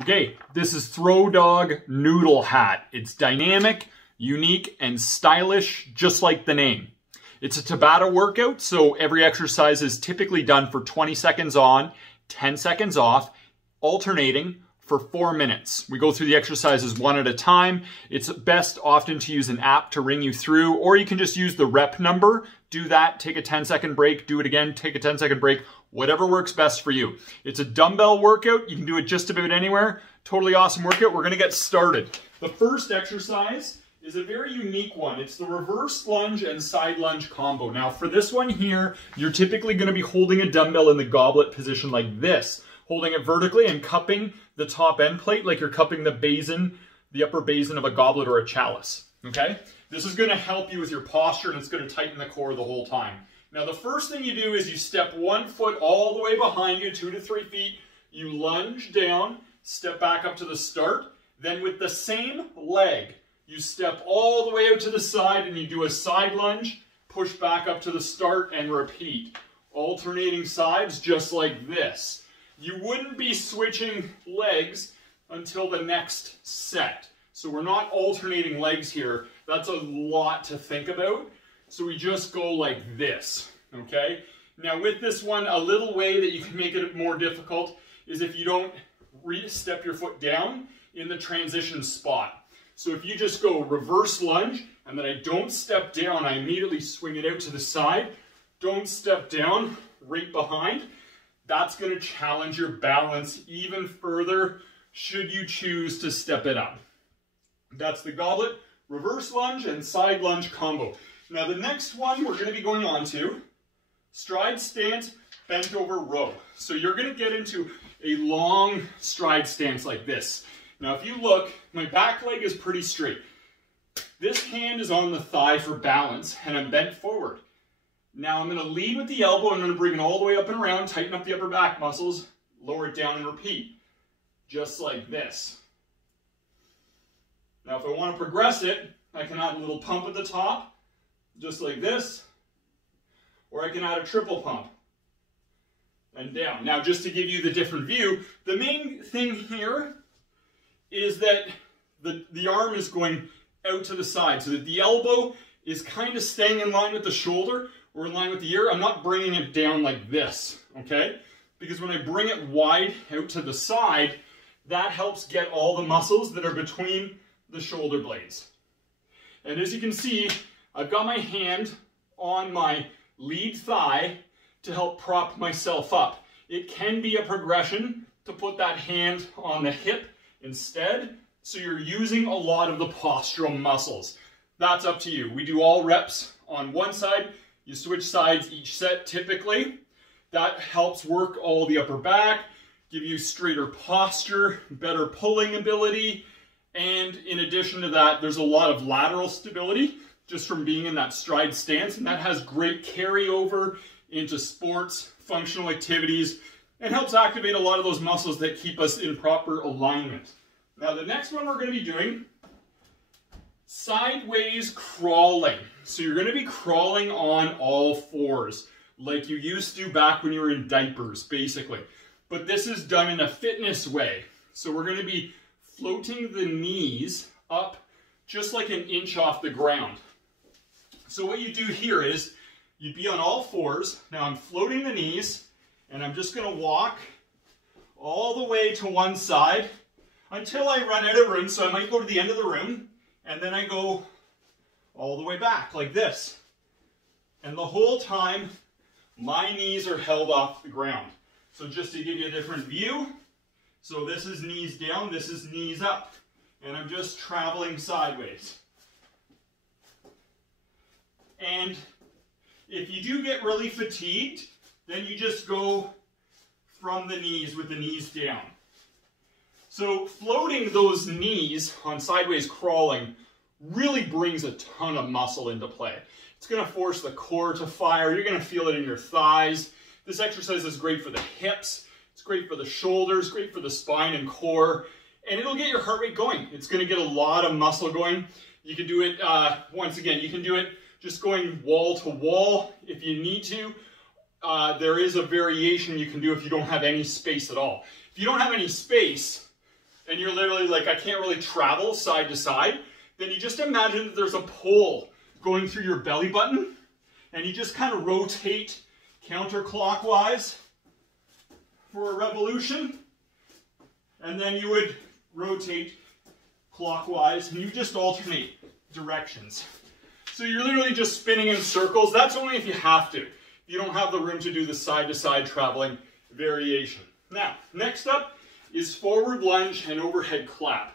Okay, this is Throw Dog Noodle Hat. It's dynamic, unique, and stylish, just like the name. It's a Tabata workout, so every exercise is typically done for 20 seconds on, 10 seconds off, alternating for 4 minutes. We go through the exercises one at a time. It's best often to use an app to ring you through, or you can just use the rep number. Do that, take a 10-second break, do it again, take a 10-second break, whatever works best for you. It's a dumbbell workout. You can do it just about anywhere. Totally awesome workout. We're gonna get started. The first exercise is a very unique one. It's the reverse lunge and side lunge combo. Now for this one here, you're typically gonna be holding a dumbbell in the goblet position like this, holding it vertically and cupping the top end plate like you're cupping the basin, the upper basin of a goblet or a chalice, okay? This is gonna help you with your posture and it's gonna tighten the core the whole time. Now the first thing you do is you step 1 foot all the way behind you, 2 to 3 feet, you lunge down, step back up to the start, then with the same leg, you step all the way out to the side and you do a side lunge, push back up to the start and repeat. Alternating sides just like this. You wouldn't be switching legs until the next set. So we're not alternating legs here. That's a lot to think about. So we just go like this, okay? Now with this one, a little way that you can make it more difficult is if you don't step your foot down in the transition spot. So if you just go reverse lunge and then I don't step down, I immediately swing it out to the side, don't step down right behind, that's gonna challenge your balance even further should you choose to step it up. That's the goblet, reverse lunge, and side lunge combo. Now the next one we're gonna be going on to, stride stance, bent over row. So you're gonna get into a long stride stance like this. Now if you look, my back leg is pretty straight. This hand is on the thigh for balance and I'm bent forward. Now I'm gonna lead with the elbow, I'm gonna bring it all the way up and around, tighten up the upper back muscles, lower it down and repeat. Just like this. Now if I wanna progress it, I can add a little pump at the top, just like this, or I can add a triple pump and down. Now just to give you the different view, the main thing here is that the arm is going out to the side so that the elbow is kind of staying in line with the shoulder or in line with the ear. I'm not bringing it down like this, okay? Because when I bring it wide out to the side, that helps get all the muscles that are between the shoulder blades. And as you can see, I've got my hand on my lead thigh to help prop myself up. It can be a progression to put that hand on the hip instead, so you're using a lot of the postural muscles. That's up to you. We do all reps on one side. You switch sides each set typically. That helps work all the upper back, give you straighter posture, better pulling ability, and in addition to that, there's a lot of lateral stability just from being in that stride stance, and that has great carryover into sports, functional activities, and helps activate a lot of those muscles that keep us in proper alignment. Now the next one we're going to be doing, sideways crawling. So you're going to be crawling on all fours, like you used to back when you were in diapers, basically. But this is done in a fitness way. So we're going to be floating the knees up just like an inch off the ground. So what you do here is you'd be on all fours. Now I'm floating the knees and I'm just going to walk all the way to one side until I run out of room. So I might go to the end of the room and then I go all the way back like this. And the whole time my knees are held off the ground. So just to give you a different view, so this is knees down, this is knees up. And I'm just traveling sideways. And if you do get really fatigued, then you just go from the knees with the knees down. So floating those knees on sideways crawling really brings a ton of muscle into play. It's going to force the core to fire. You're going to feel it in your thighs. This exercise is great for the hips. It's great for the shoulders, great for the spine and core. And it'll get your heart rate going. It's going to get a lot of muscle going. You can do it, once again, you can do it just going wall to wall if you need to. There is a variation you can do if you don't have any space at all. If you don't have any space, and you're literally like, I can't really travel side to side, then you just imagine that there's a pole going through your belly button, and you just kind of rotate counterclockwise for a revolution, and then you would rotate clockwise, and you just alternate directions. So you're literally just spinning in circles. That's only if you have to. You don't have the room to do the side-to-side traveling variation. Now, next up is forward lunge and overhead clap.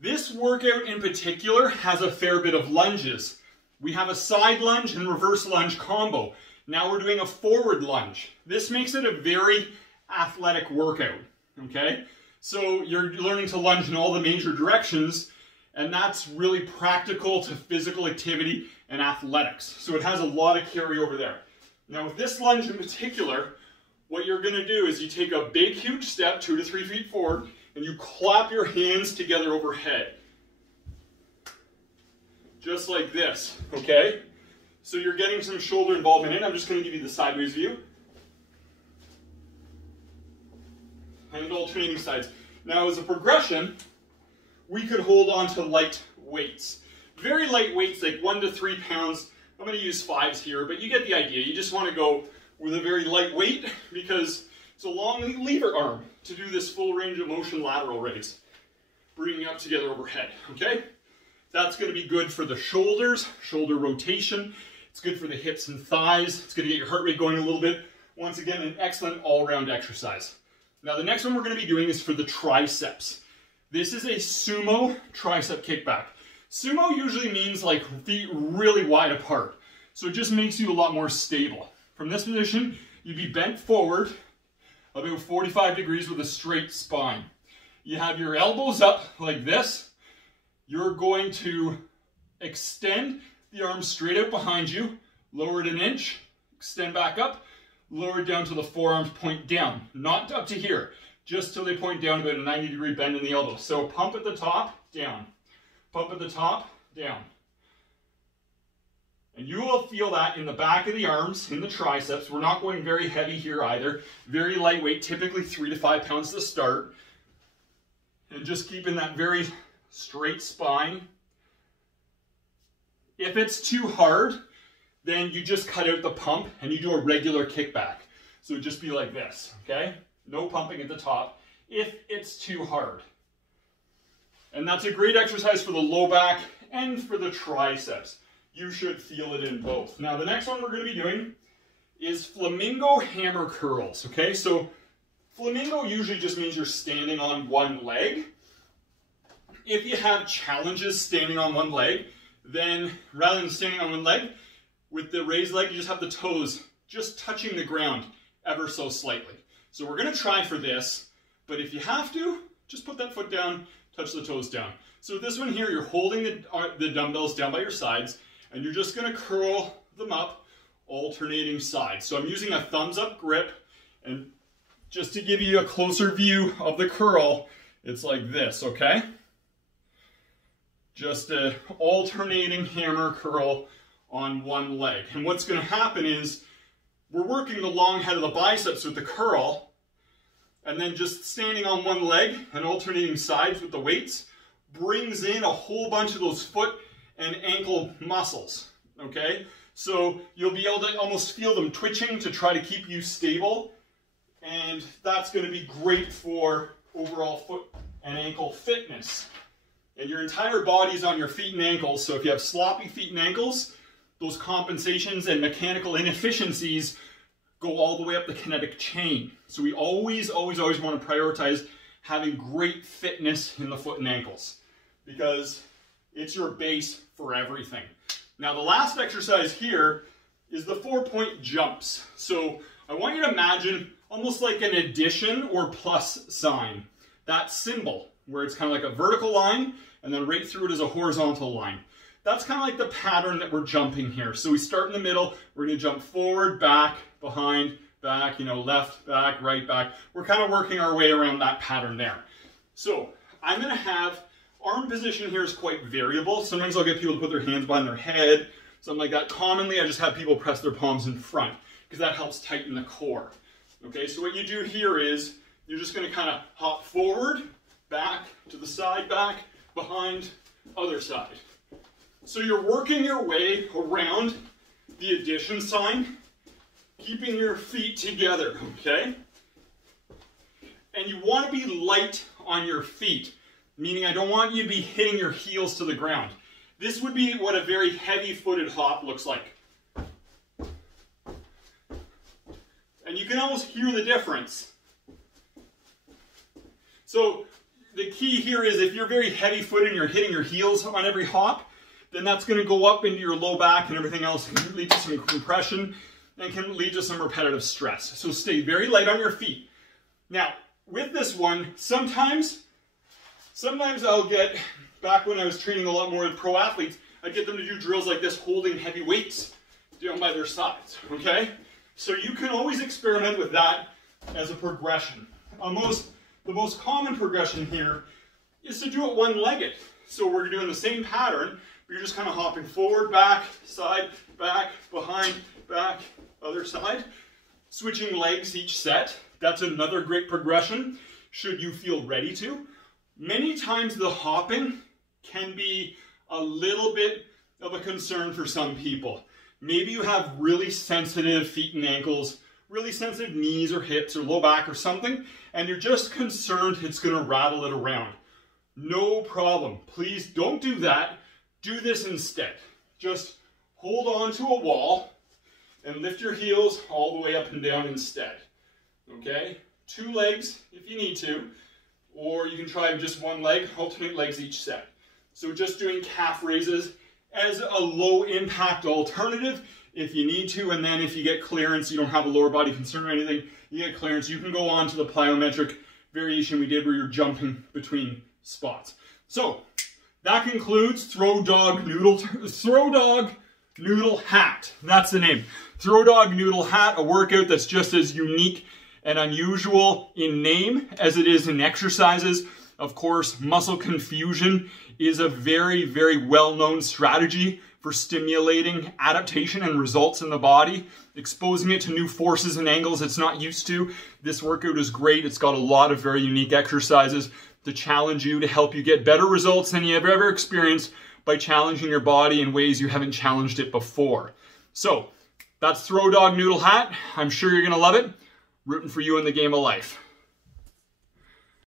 This workout in particular has a fair bit of lunges. We have a side lunge and reverse lunge combo. Now we're doing a forward lunge. This makes it a very athletic workout, okay? So you're learning to lunge in all the major directions, and that's really practical to physical activity and athletics. So it has a lot of carryover there. Now with this lunge in particular, what you're gonna do is you take a big, huge step, 2 to 3 feet forward, and you clap your hands together overhead. Just like this, okay? So you're getting some shoulder involvement in. I'm just gonna give you the sideways view. And alternating sides. Now as a progression, we could hold on to light weights. Very light weights, like 1 to 3 pounds. I'm going to use 5s here, but you get the idea. You just want to go with a very light weight because it's a long lever arm to do this full range of motion lateral raise. Bringing up together overhead, okay? That's going to be good for the shoulders, shoulder rotation. It's good for the hips and thighs. It's going to get your heart rate going a little bit. Once again, an excellent all-round exercise. Now the next one we're going to be doing is for the triceps. This is a sumo tricep kickback. Sumo usually means like feet really wide apart. So it just makes you a lot more stable. From this position, you'd be bent forward about 45 degrees with a straight spine. You have your elbows up like this. You're going to extend the arms straight out behind you, lower it an inch, extend back up, lower it down till the forearms point down. Not up to here, just till they point down about a 90-degree bend in the elbow. So pump at the top, down. Pump at the top, down. And you will feel that in the back of the arms, in the triceps. We're not going very heavy here either. Very lightweight, typically 3 to 5 pounds to start. And just keeping that very straight spine. If it's too hard, then you just cut out the pump and you do a regular kickback. So it'd just be like this, okay? No pumping at the top if it's too hard. And that's a great exercise for the low back and for the triceps. You should feel it in both. Now the next one we're going to be doing is flamingo hammer curls, okay? So flamingo usually just means you're standing on one leg. If you have challenges standing on one leg, then rather than standing on one leg, with the raised leg, you just have the toes just touching the ground ever so slightly. So we're going to try for this, but if you have to, just put that foot down, touch the toes down. So this one here, you're holding the dumbbells down by your sides, and you're just going to curl them up, alternating sides. So I'm using a thumbs up grip, and just to give you a closer view of the curl, it's like this, okay? Just an alternating hammer curl on one leg. And what's going to happen is we're working the long head of the biceps with the curl, and then just standing on one leg and alternating sides with the weights brings in a whole bunch of those foot and ankle muscles, okay? So you'll be able to almost feel them twitching to try to keep you stable, and that's going to be great for overall foot and ankle fitness. And your entire body's on your feet and ankles, so if you have sloppy feet and ankles, those compensations and mechanical inefficiencies go all the way up the kinetic chain. So we always want to prioritize having great fitness in the foot and ankles because it's your base for everything. Now the last exercise here is the 4-point jumps. So I want you to imagine almost like an addition or plus sign. That symbol where it's kind of like a vertical line and then right through it is a horizontal line. That's kind of like the pattern that we're jumping here. So we start in the middle, we're going to jump forward, back, behind, back, you know, left, back, right, back. We're kind of working our way around that pattern there. So I'm going to have, arm position here is quite variable. Sometimes I'll get people to put their hands behind their head, something like that. Commonly, I just have people press their palms in front because that helps tighten the core. Okay, so what you do here is you're just going to kind of hop forward, back, to the side, back, behind, other side. So you're working your way around the addition sign, keeping your feet together, okay? And you want to be light on your feet, meaning I don't want you to be hitting your heels to the ground. This would be what a very heavy-footed hop looks like. And you can almost hear the difference. So the key here is if you're very heavy-footed and you're hitting your heels on every hop, then that's going to go up into your low back and everything else, and can lead to some compression and can lead to some repetitive stress. So stay very light on your feet. Now, with this one, sometimes I'll get, back when I was training a lot more with pro athletes, I'd get them to do drills like this, holding heavy weights down by their sides, okay? So you can always experiment with that as a progression. The most common progression here is to do it one-legged. So we're doing the same pattern, but you're just kind of hopping forward, back, side, back, behind, back, other side. Switching legs each set. That's another great progression, should you feel ready to. Many times the hopping can be a little bit of a concern for some people. Maybe you have really sensitive feet and ankles, really sensitive knees or hips or low back or something, and you're just concerned it's going to rattle it around. No problem. Please don't do that. Do this instead. Just hold on to a wall and lift your heels all the way up and down instead. Okay? 2 legs if you need to, or you can try just one leg, alternate legs each set. So just doing calf raises as a low impact alternative if you need to, and then if you get clearance, you don't have a lower body concern or anything, you get clearance, you can go on to the plyometric variation we did where you're jumping between spots. So that concludes Throw Dog Noodle Hat. That's the name. Throw Dog Noodle Hat, a workout that's just as unique and unusual in name as it is in exercises. Of course, muscle confusion is a very, very well-known strategy for stimulating adaptation and results in the body, exposing it to new forces and angles it's not used to. This workout is great. It's got a lot of very unique exercises to challenge you, to help you get better results than you have ever experienced by challenging your body in ways you haven't challenged it before. So that's Throw Dog Noodle Hat. I'm sure you're going to love it. Rooting for you in the game of life.